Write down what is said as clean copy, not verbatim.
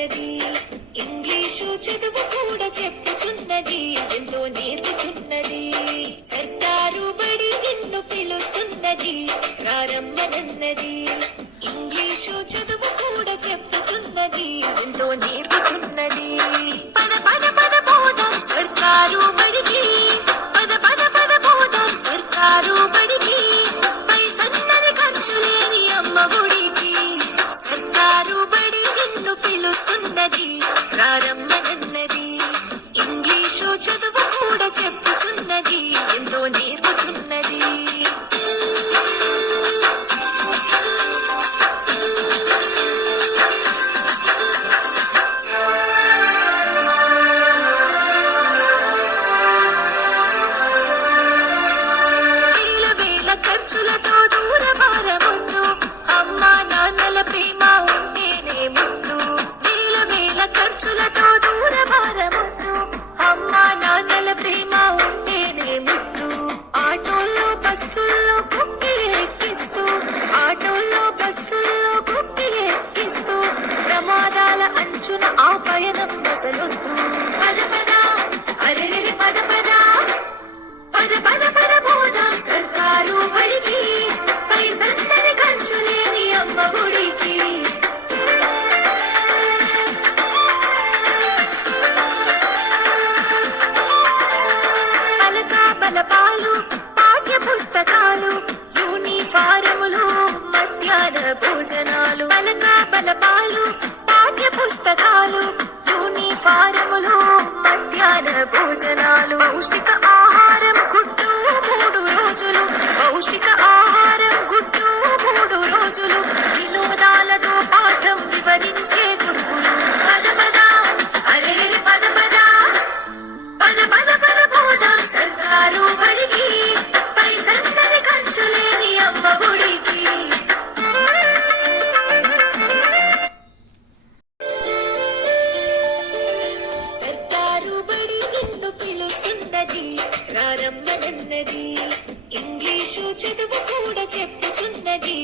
రారమ్మనన్నది. English చదువు కూడా చెప్పుచున్నది, ఎంతో నేర్పుతున్నది. సర్కారు బడి నిన్ను పిలుస్తున్నది, రారమ్మనన్నది. ఇంగ్లీషు చదువు కూడా చెప్పుచున్నది, ఎంతో నేర్పుతున్నది. పద పద పద పోదాం సర్కారు బడికి, పద పద పద పోదాం సర్కారు బడికి. పైసన్నది ఖర్చులేని అమ్మ ఒడికి, సర్కారు బడి నిన్ను పిలుస్తున్నది, రారమ్మనన్నది. ఇంగ్లీషు చదువు కూడా చెప్పుచున్నది, ఎంతో నేర్పుతున్నది. ఖర్చులతో దూరమారవద్దు, అమ్మా నాన్నల ప్రేమ ఉంటేనే ముద్దు. వేల వేల ఖర్చులతో దూరమారవద్దు, అమ్మా నాన్నల ప్రేమ ఉంటేనే ముద్దు. ఆటోల్లో బస్సుల్లో కుక్కి ఎక్కిస్తూ, ఆటోల్లో బస్సుల్లో కుక్కి ఎక్కిస్తూ, ప్రమాదాల అంచున ఆ పయనం అసలొద్దు. పద పద అరే పద పద పద పద పద పోదాం సర్కారు బడికి, పైసన్నది ఖర్చులేని అమ్మ ఒడికి. పలక బలపాలు పాఠ్య పుస్తకాలు, యూనిఫారములు, మధ్యాహ్న భోజనాలు. పలక బలపాలు పాఠ్య పుస్తకాలు, యూనిఫారములు, మధ్యాహ్న భోజనాలు. పౌష్టిక ఆహారం గుడ్డు 3 రోజులు, పౌష్టిక ఆహారం గుడ్డు 3 రోజులు. వినోదాలతో పాఠం వివరించే గురువులు. పద పద అరే పద పద పద పద పద పోదాం సర్కారు బడికి, పైసన్నది ఖర్చులేని అమ్మ ఒడికి. సర్కారు బడి నిన్ను పిలుస్తున్నది, రారమ్మనన్నది. ఇంగ్లీషు చదువు కూడా చెప్పుచున్నది,